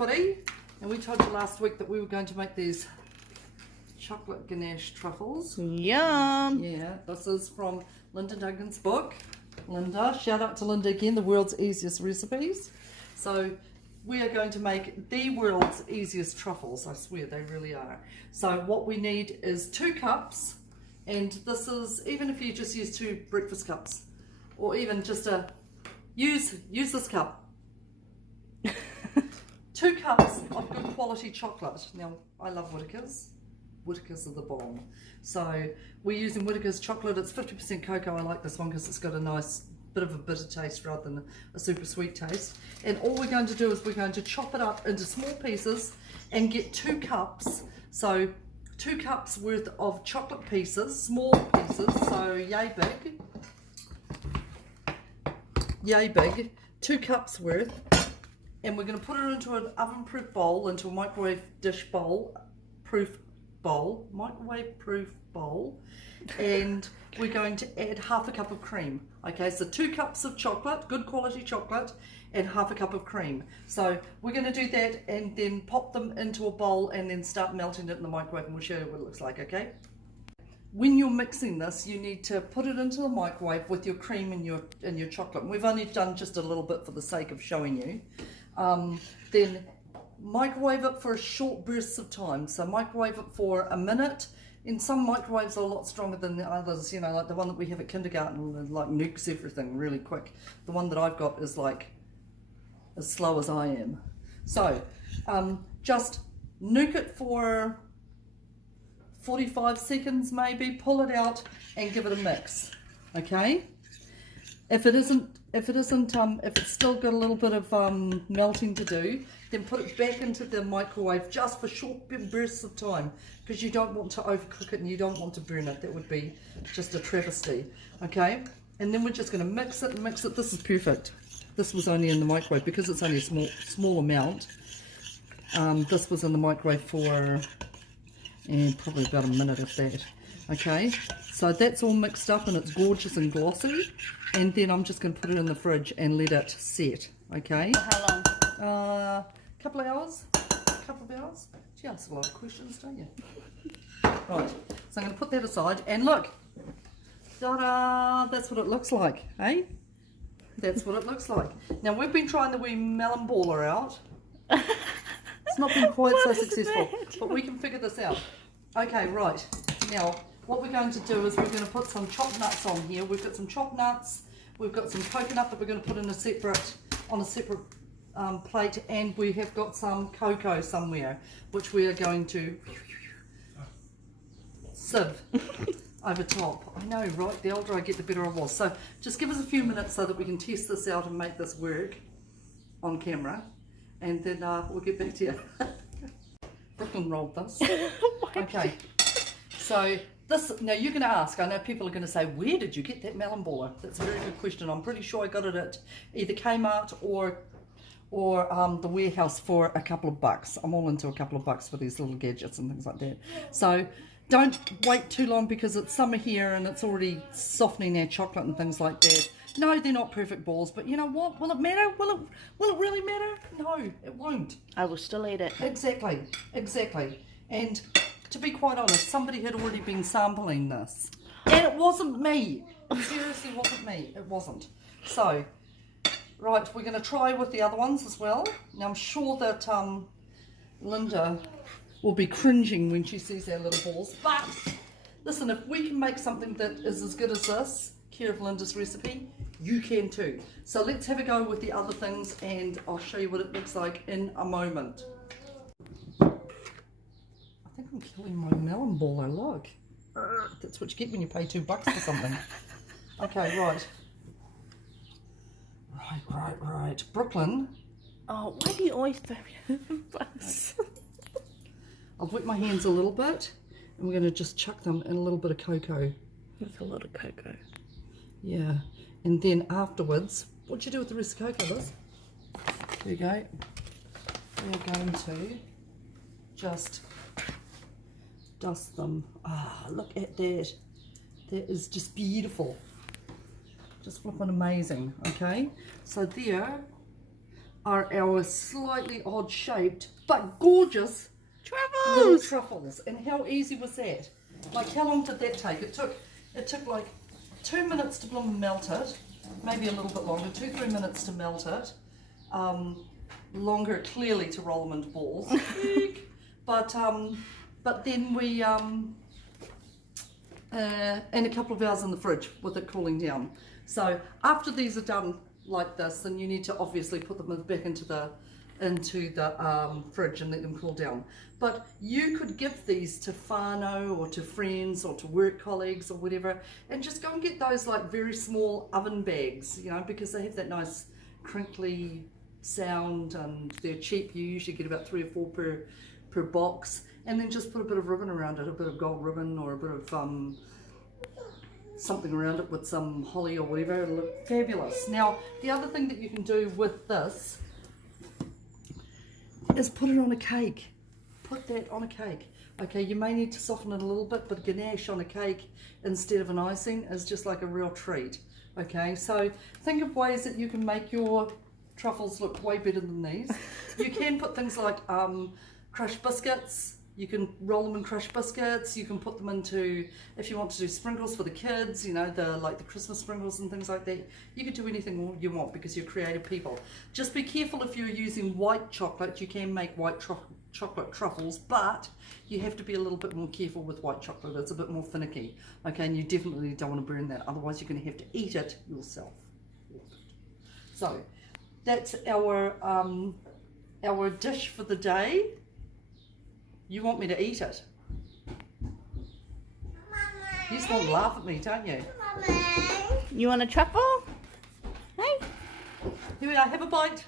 everybody, and we told you last week that we were going to make these chocolate ganache truffles. Yum! Yeah, this is from Linda Duncan's book. Linda, shout out to Linda again, the world's easiest recipes. So we are going to make the world's easiest truffles, I swear they really are. So what we need is 2 cups, and this is, even if you just use 2 breakfast cups, or even just use this cup. 2 cups of good quality chocolate. Now, I love Whittaker's. Whittaker's are the bomb. So we're using Whittaker's chocolate. It's 50% cocoa. I like this one because it's got a nice bit of a bitter taste rather than a super sweet taste. And all we're going to do is we're going to chop it up into small pieces and get 2 cups. So 2 cups worth of chocolate pieces, small pieces, so yay big, 2 cups worth. And we're going to put it into an oven-proof bowl, into a microwave proof bowl, and we're going to add half a cup of cream. Okay, so 2 cups of chocolate, good quality chocolate, and half a cup of cream. So we're going to do that and then pop them into a bowl and then start melting it in the microwave, and we'll show you what it looks like, okay? When you're mixing this, you need to put it into the microwave with your cream and your chocolate. And we've only done just a little bit for the sake of showing you. Then microwave it for a short bursts of time. So microwave it for a minute. In some microwaves are a lot stronger than the others, you know, like the one that we have at kindergarten, like nukes everything really quick. The one that I've got is like as slow as I am. So just nuke it for 45 seconds maybe, pull it out and give it a mix, okay? If it's still got a little bit of melting to do, then put it back into the microwave just for short bursts of time, because you don't want to overcook it and you don't want to burn it. That would be just a travesty, okay? And then we're just going to mix it and mix it. This is perfect. This was only in the microwave because it's only a small amount. This was in the microwave for probably about a minute of that. Okay, so that's all mixed up and it's gorgeous and glossy, and then I'm just going to put it in the fridge and let it set. Okay, For how long? Couple of hours. Gee, you ask a lot of questions, don't you? Right, so I'm going to put that aside, and look, ta-da, that's what it looks like, eh? That's what it looks like. Now we've been trying the wee melon baller out. It's not been quite so successful, but we can figure this out. Okay, right. Now, what we're going to do is we're going to put some chopped nuts on here. We've got some chopped nuts. We've got some coconut that we're going to put in on a separate plate, and we have got some cocoa somewhere, which we are going to sieve over top. I know, right? The older I get, the better I was. So just give us a few minutes so that we can test this out and make this work on camera. And then we'll get back to you. Brooklyn rolled this. Okay, so this, now you're going to ask, I know people are going to say, where did you get that melon baller? That's a very good question. I'm pretty sure I got it at either Kmart or the warehouse for a couple of bucks. I'm all into a couple of bucks for these little gadgets and things like that. So don't wait too long because it's summer here and it's already softening our chocolate and things like that. No, they're not perfect balls, but you know what? Will it matter? Will it really matter? No, it won't. I will still eat it. Exactly. And to be quite honest, somebody had already been sampling this. And it wasn't me. It seriously wasn't me. It wasn't. So, right, we're going to try with the other ones as well. Now, I'm sure that Linda will be cringing when she sees our little balls. But, listen, if we can make something that is as good as this, care of Linda's recipe, you can too. So let's have a go with the other things and I'll show you what it looks like in a moment. I think I'm killing my melon baller, look. That's what you get when you pay $2 for something. Okay, right. Right. Brooklyn. Oh, why do you always throw me under the bus? I've wet my hands a little bit and we're going to just chuck them in a little bit of cocoa. That's a lot of cocoa. Yeah, and then afterwards, what do you do with the rest of the cocoa, Liz? There you go. We're going to just dust them. Ah, look at that. That is just beautiful. Just flipping amazing, okay? So there, are our slightly odd shaped but gorgeous little Truffles! truffles. And how easy was that? Like, how long did that take? It took like 2 minutes to bloom and melt it, maybe a little bit longer, 2-3 minutes to melt it, longer clearly to roll them into balls. But then we and a couple of hours in the fridge with it cooling down. So after these are done like this, then you need to obviously put them back into the fridge and let them cool down. But you could give these to whanau or to friends or to work colleagues or whatever, and just go and get those like very small oven bags, you know, because they have that nice crinkly sound and they're cheap. You usually get about 3 or 4 per box, and then just put a bit of ribbon around it, a bit of gold ribbon or a bit of something around it with some holly or whatever. It'll look fabulous. Now the other thing that you can do with this is put it on a cake. Put that on a cake. Okay, you may need to soften it a little bit, but ganache on a cake instead of an icing is just like a real treat. Okay, so think of ways that you can make your truffles look way better than these. You can put things like crushed biscuits. You can roll them in crushed biscuits. You can put them into, if you want to do sprinkles for the kids, you know, like the Christmas sprinkles and things like that. You can do anything you want because you're creative people. Just be careful if you're using white chocolate. You can make white chocolate truffles, but you have to be a little bit more careful with white chocolate. It's a bit more finicky. Okay, and you definitely don't want to burn that. Otherwise, you're going to have to eat it yourself. So that's our dish for the day. You want me to eat it? You just want to laugh at me, don't you? You want a truffle? Hey? Here we are, have a bite.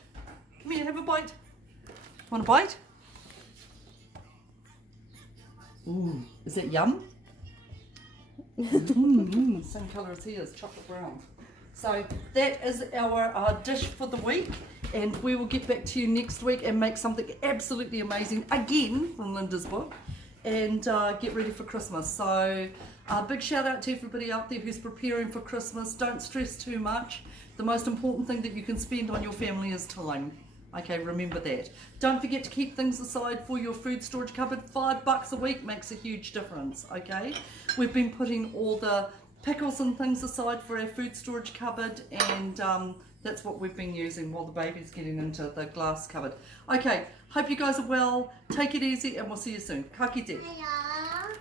Come here, have a bite. Want a bite? Ooh, is it yum? Same colour as his, chocolate brown. So that is our dish for the week, and we will get back to you next week and make something absolutely amazing again from Linda's book, and get ready for Christmas. So a big shout out to everybody out there who's preparing for Christmas. Don't stress too much. The most important thing that you can spend on your family is time. Okay, remember that. Don't forget to keep things aside for your food storage cupboard. $5 a week makes a huge difference. Okay, we've been putting all the pickles and things aside for our food storage cupboard, and that's what we've been using while the baby's getting into the glass cupboard. Okay, hope you guys are well. Take it easy, and we'll see you soon. Ka kite.